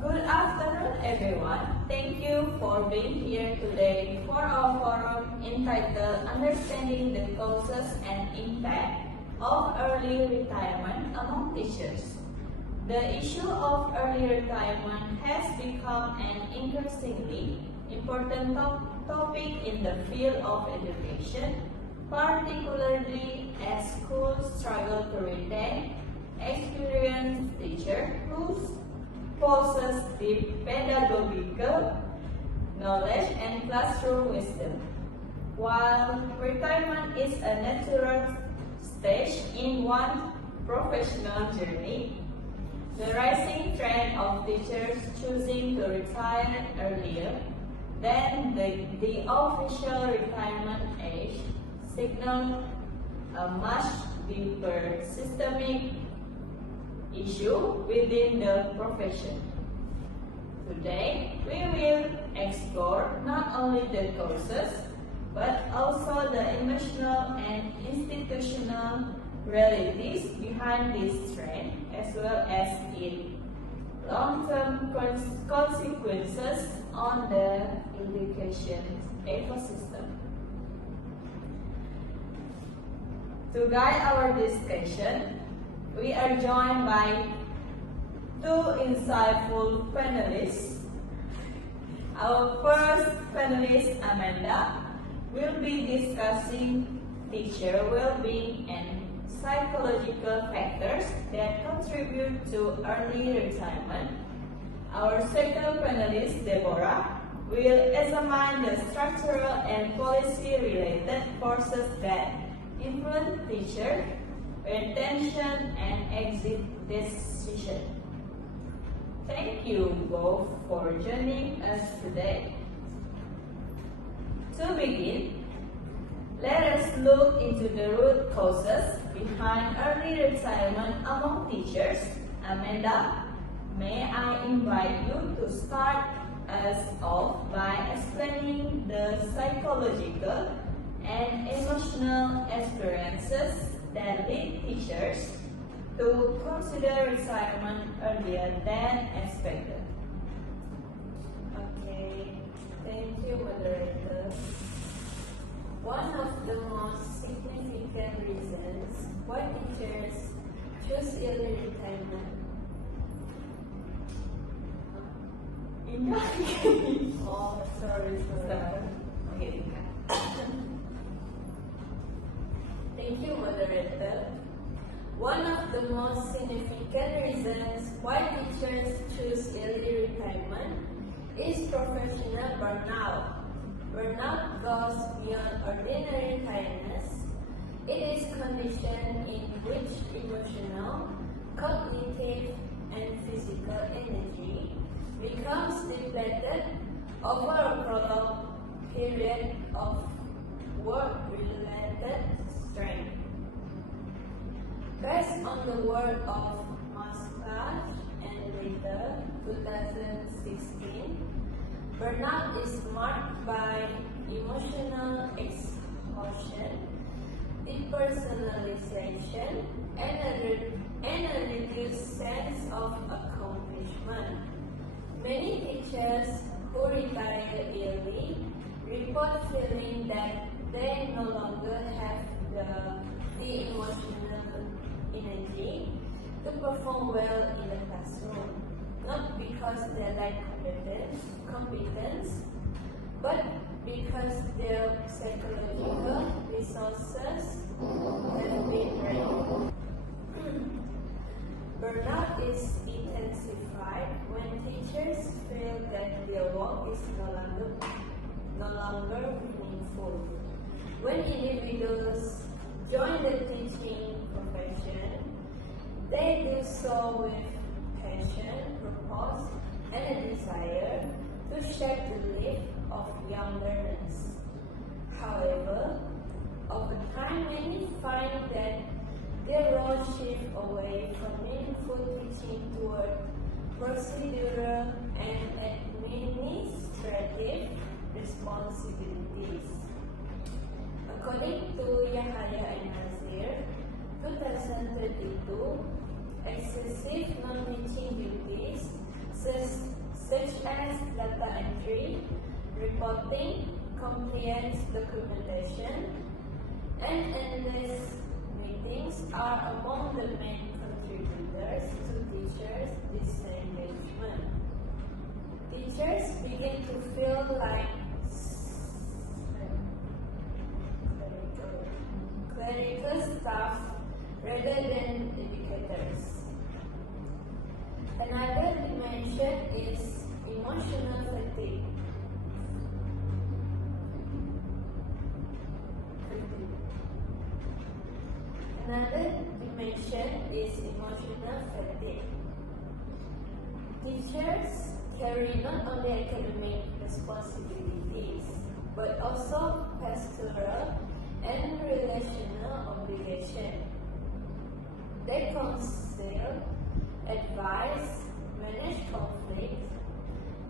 Good afternoon, everyone. Thank you for being here today for our forum entitled Understanding the Causes and Impact of Early Retirement Among Teachers. The issue of early retirement has become an increasingly important topic in the field of education, particularly as schools struggle to retain experienced teachers who possess deep pedagogical knowledge and classroom wisdom. While retirement is a natural stage in one's professional journey, the rising trend of teachers choosing to retire earlier than the official retirement age signals a much deeper systemic issue within the profession. Today, we will explore not only the causes, but also the emotional and institutional realities behind this trend, as well as its long-term consequences on the education ecosystem. To guide our discussion, we are joined by two insightful panelists. Our first panelist, Amanda, will be discussing teacher well-being and psychological factors that contribute to early retirement. Our second panelist, Deborah, will examine the structural and policy-related forces that influence teacher retention and exit decision. Thank you both for joining us today. To begin, let us look into the root causes behind early retirement among teachers. Amanda, may I invite you to start us off by explaining the psychological and emotional experiences that lead teachers to consider retirement earlier than expected. Okay, thank you, moderator. One of the most significant reasons why teachers choose early retirement. Oh, sorry. Okay. Thank you, moderator. One of the most significant reasons why teachers choose early retirement is professional burnout. Burnout goes beyond ordinary tiredness. It is a condition in which emotional, cognitive, and physical energy becomes depleted over a prolonged period of work-related strain. Based on the work of Maskach and Ritter, 2016, burnout is marked by emotional exhaustion, depersonalization, and a reduced sense of accomplishment. Many teachers who retire early report feeling that they no longer have the emotional energy to perform well in the classroom, not because they lack competence, but because their psychological resources have been drained. Burnout is intensified when teachers feel that their work is no longer meaningful. When individuals join the teaching profession, they do so with passion, purpose, and a desire to shape the life of young learners. However, over time, many find that their role shifts away from meaningful teaching toward procedural and administrative responsibilities. According to Yahaya and Nazir, 2032, excessive non-teaching duties reporting, compliance documentation, and endless meetings are among the main contributors to teachers' disengagement. Teachers begin to feel like clerical staff rather than educators. Another dimension is emotional fatigue. Another dimension is emotional fatigue. Teachers carry not only academic responsibilities, but also pastoral and relational obligation. They counsel, advise, manage conflicts,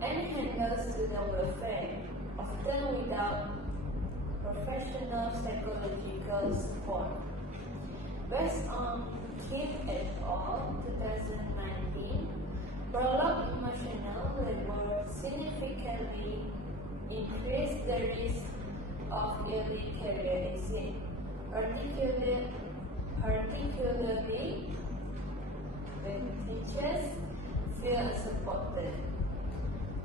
and handle student welfare, often without professional psychological support. Based on Kim et al. 2019, prolonged emotional labor significantly increased the risk of early career exit, particularly when teachers feel unsupported.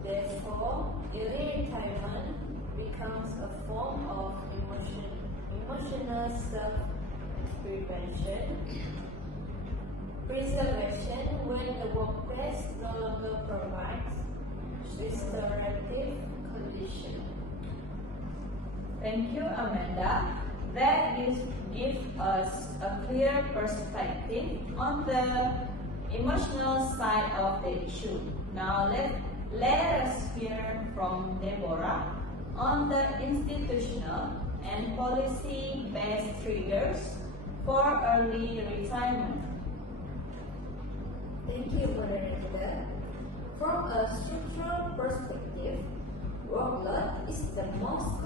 Therefore, early retirement becomes a form of emotional self-prevention, preservation when the workplace no longer provides restorative conditions. Thank you, Amanda. That gives us a clear perspective on the emotional side of the issue. Now let us hear from Deborah on the institutional and policy-based triggers for early retirement. Thank you, Moderator. From a structural perspective, workload is the most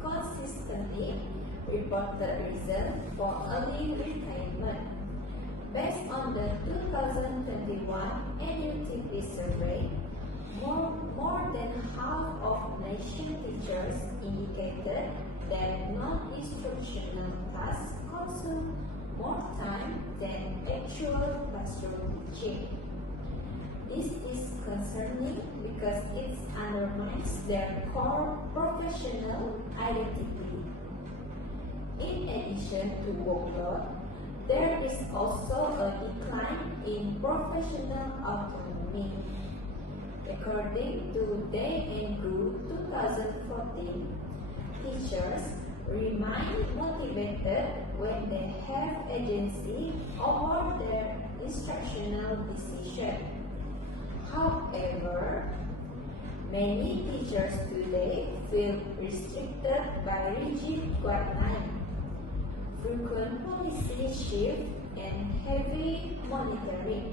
consistently reported reason for early retirement. Based on the 2021 annual survey, more than half of nation teachers indicated that non-instructional tasks consume more time than actual classroom teaching. This is concerning because it undermines their core professional identity. In addition to workload, there is also a decline in professional autonomy. According to Day and Group 2014, teachers remain motivated when they have agency over their instructional decision. However, many teachers today feel restricted by rigid guidelines, frequent policy shift, and heavy monitoring.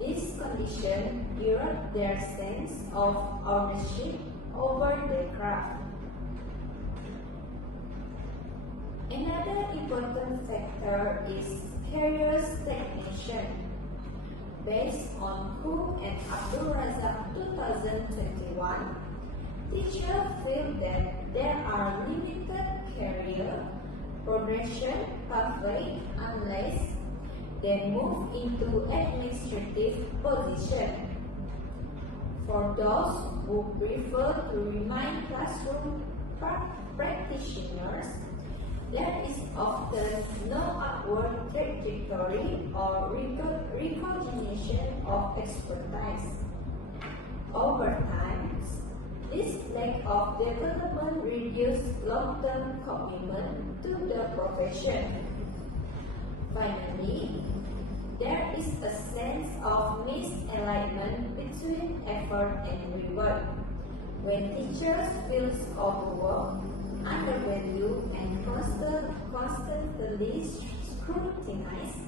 This condition erode their sense of ownership over their craft. Another important factor is career stagnation. Based on Hu and Abdul Razak 2021, teachers feel that there are limited career progression pathway unless they move into administrative position. For those who prefer to remain classroom practitioners, there is often no upward trajectory or recognition of expertise. Over time, this lack of development reduces long-term commitment to the profession. Finally, there is a sense of misalignment between effort and reward. When teachers feel overworked, undervalued, and constantly scrutinized,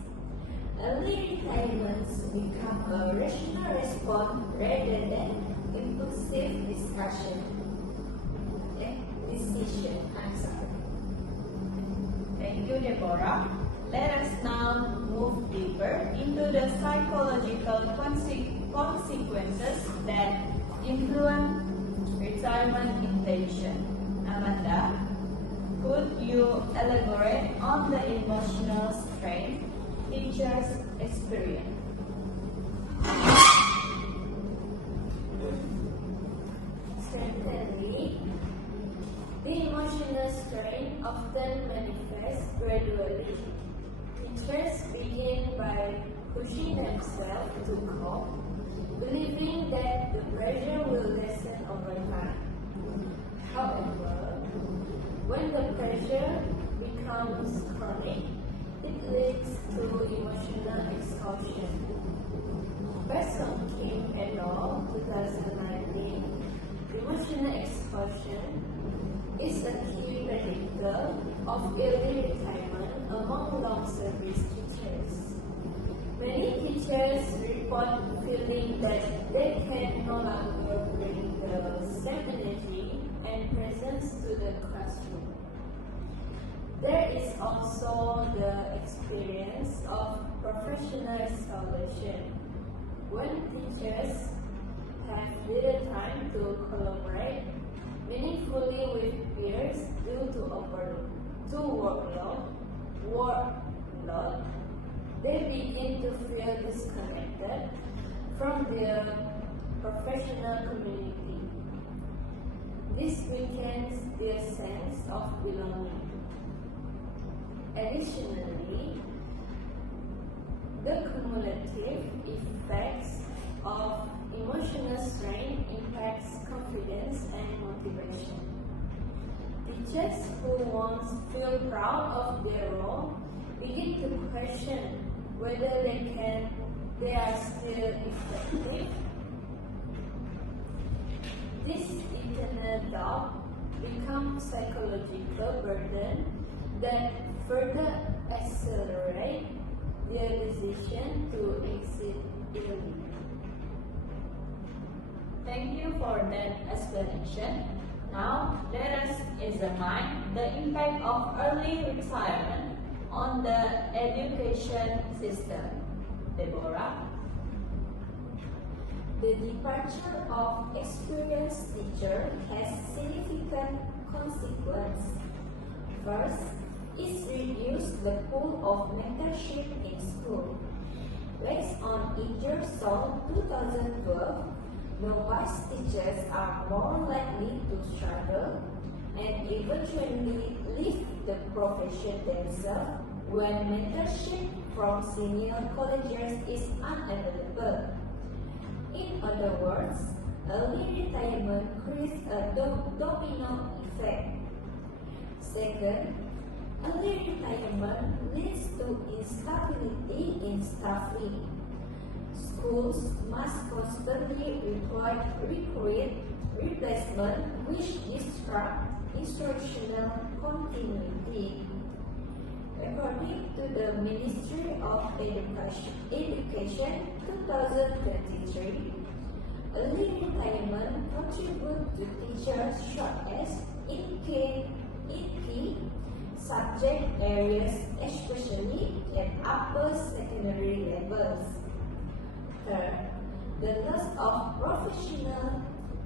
early retirements become a rational response rather than impulsive decision. Thank you, Deborah. Let us now move deeper into the psychological consequences that influence retirement intention. Amanda, could you elaborate on the emotional strain teachers experience? Certainly, the emotional strain often manifests gradually. Teachers begin by pushing themselves to cope, believing that the pressure will lessen over time. However, when the pressure becomes chronic, it leads to emotional exhaustion. Based on Kim et al. 2019, emotional exhaustion is a key predictor of early retirement among long-service teachers. Many teachers report feeling that they can no longer bring the same energy and presence to the classroom. There is also the experience of professional isolation. When teachers have little time to collaborate meaningfully with peers due to workload, they begin to feel disconnected from their professional community. This weakens their sense of belonging. Additionally, the cumulative effects of emotional strain impacts confidence and motivation. Teachers who once feel proud of their role begin to question whether they are still effective. This internal doubt becomes psychological burden that further accelerate their decision to exit early. Thank you for that explanation. Now, let us examine the impact of early retirement on the education system. Deborah? The departure of experienced teacher has significant consequences. First, it reduced the pool of mentorship in school. Based on Ingersoll 2012, novice teachers are more likely to struggle and eventually leave the profession themselves when mentorship from senior collegians is unavailable. In other words, early retirement creates a domino effect. Second, early retirement leads to instability in staffing. Schools must constantly recruit replacement which disrupt instructional continuity. According to the Ministry of Education 2023, early retirement contributes to teachers' shortage in key subject areas, especially at upper secondary levels. Third, the loss of professional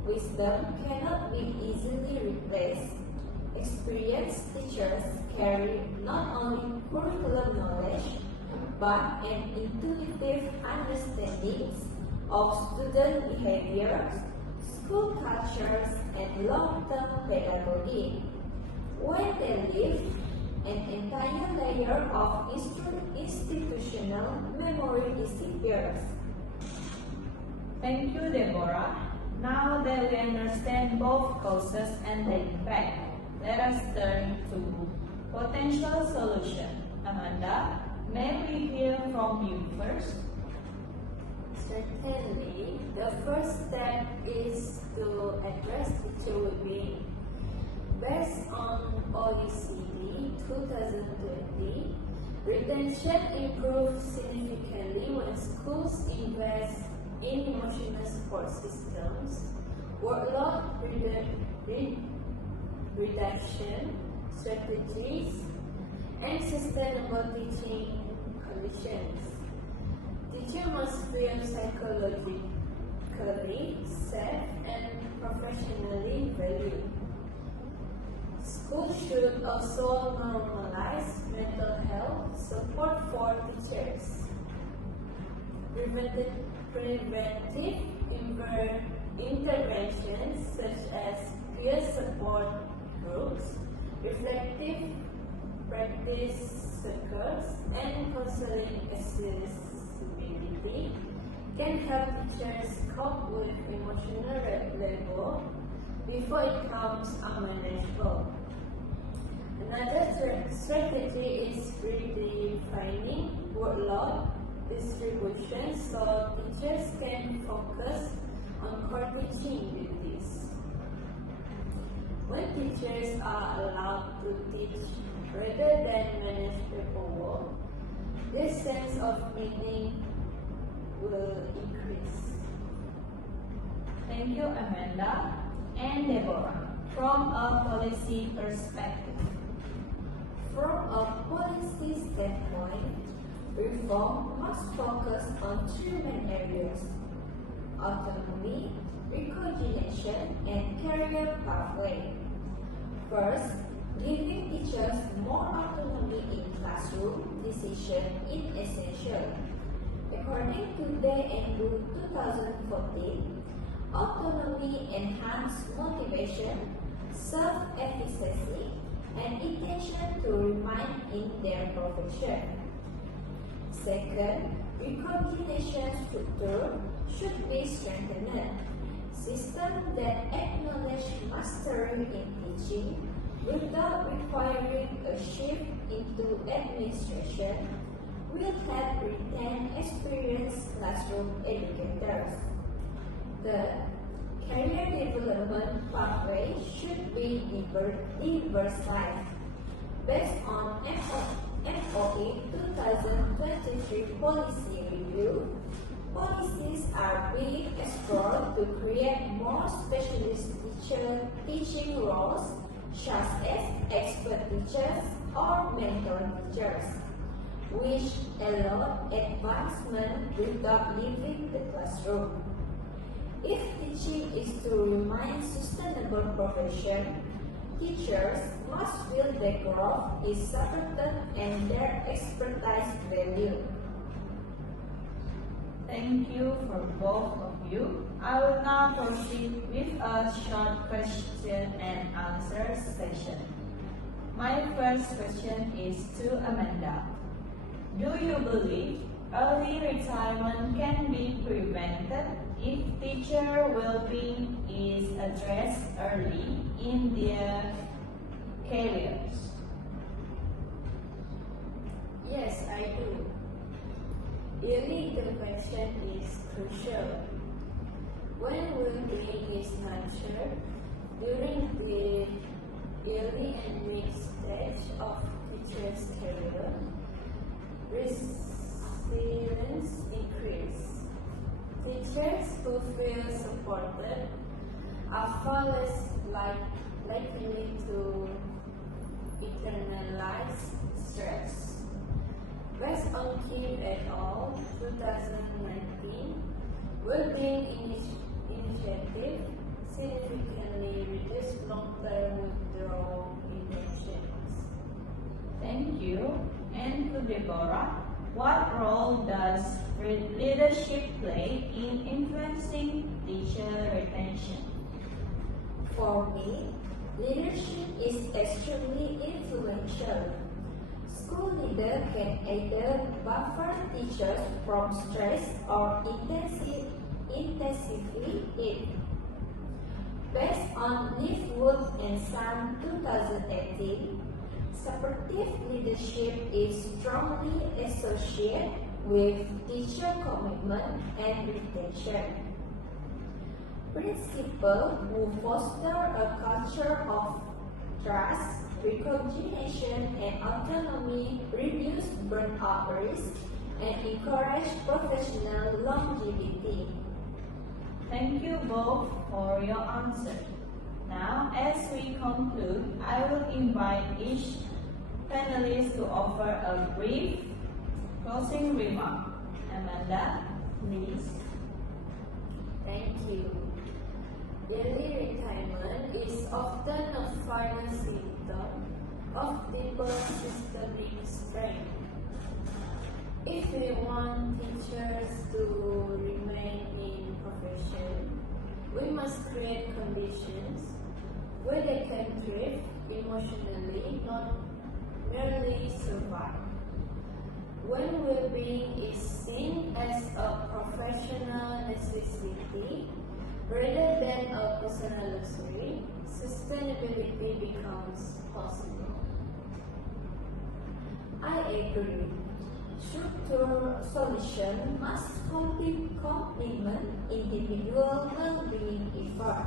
wisdom cannot be easily replaced. Experienced teachers carry not only curriculum knowledge but an intuitive understanding of student behavior, school cultures, and long-term pedagogy. When they leave, an entire layer of institutional memory disappears. Thank you, Deborah. Now that we understand both causes and the impact, let us turn to potential solution. Amanda, may we hear from you first? Certainly, the first step is to address teacher well-being. Based on OECD 2020, retention improves significantly when schools invest in emotional support systems, workload reduction strategies, and sustainable teaching conditions. Teachers must feel psychologically safe and professionally valued. Schools should also normalize mental health support for teachers. Preventive interventions such as peer support groups, reflective practice circles, and counseling accessibility can help teachers cope with emotional labor before it becomes unmanageable. Another strategy is redefining workload distribution so teachers can focus on core teaching duties. When teachers are allowed to teach rather than manage paperwork, their sense of meaning will increase. Thank you, Amanda and Deborah. From a policy perspective, From a policy standpoint, reform must focus on three main areas: autonomy, reconciliation, and career pathway. First, giving teachers more autonomy in classroom decision is essential. According to Day and Rule 2014, autonomy enhances motivation, self-efficacy, and intention to remain in their profession. Second, recognition structure should be strengthened. Systems that acknowledge mastery in teaching without requiring a shift into administration will help retain experienced classroom educators. Third, career development pathway should be diversified. Based on MOE 2023 policy review, policies are being explored to create more specialist teaching roles, such as expert teachers or mentor teachers, which allow advancement without leaving the classroom. If teaching is to remain sustainable profession, teachers must feel their growth is supported and their expertise valued. thank you for both of you. I will now proceed with a short question and answer session. My first question is to Amanda. Do you believe early retirement can be prevented if teacher well-being is addressed early in their careers? Yes, I do. Early intervention is crucial. When well-being is nurtured during the early and mid stage of teacher's career, resilience increases. Teachers who feel supported are far less likely to internalize stress. Based on Kim et al. 2019, well-being initiative significantly reduced long-term withdrawal intentions. Thank you. And to Deborah, what role does leadership play in influencing teacher retention? For me, leadership is extremely influential. School leaders can either buffer teachers from stress or intensively it. Based on Leafwood and Son 2018, supportive leadership is strongly associated with teacher commitment and retention. Principals who foster a culture of trust, recognition, and autonomy reduce burnout risk and encourage professional longevity. Thank you both for your answer. Now, as we conclude, I will invite each panelist to offer a brief closing remark. Amanda, please. Thank you. Early often a final symptom of deeper systemic strain. If we want teachers to remain in profession, we must create conditions where they can thrive emotionally, not merely survive. When well-being is seen as a professional necessity rather than a personal luxury, sustainability becomes possible. I agree. Structural solution must complement individual well-being effort.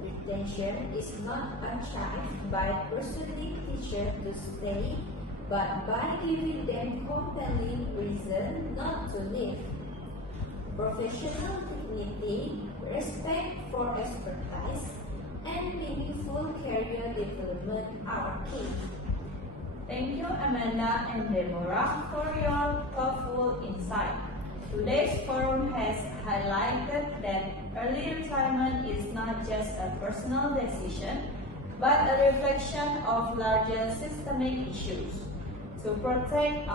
Retention is not achieved by persuading teachers to stay, but by giving them compelling reason not to leave. Professional dignity, respect for expertise, and meaningful career development are key. Thank you, Amanda and Deborah, for your thoughtful insight. Today's forum has highlighted that early retirement is not just a personal decision, but a reflection of larger systemic issues. To protect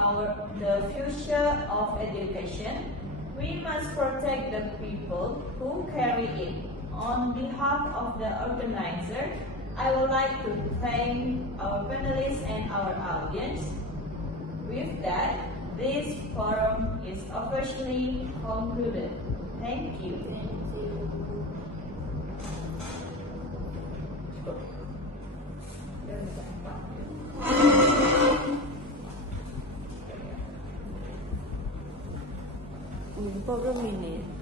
the future of education, we must protect the people who carry it. On behalf of the organizer, I would like to thank our panelists and our audience. With that, this forum is officially concluded. Thank you. Problem ini.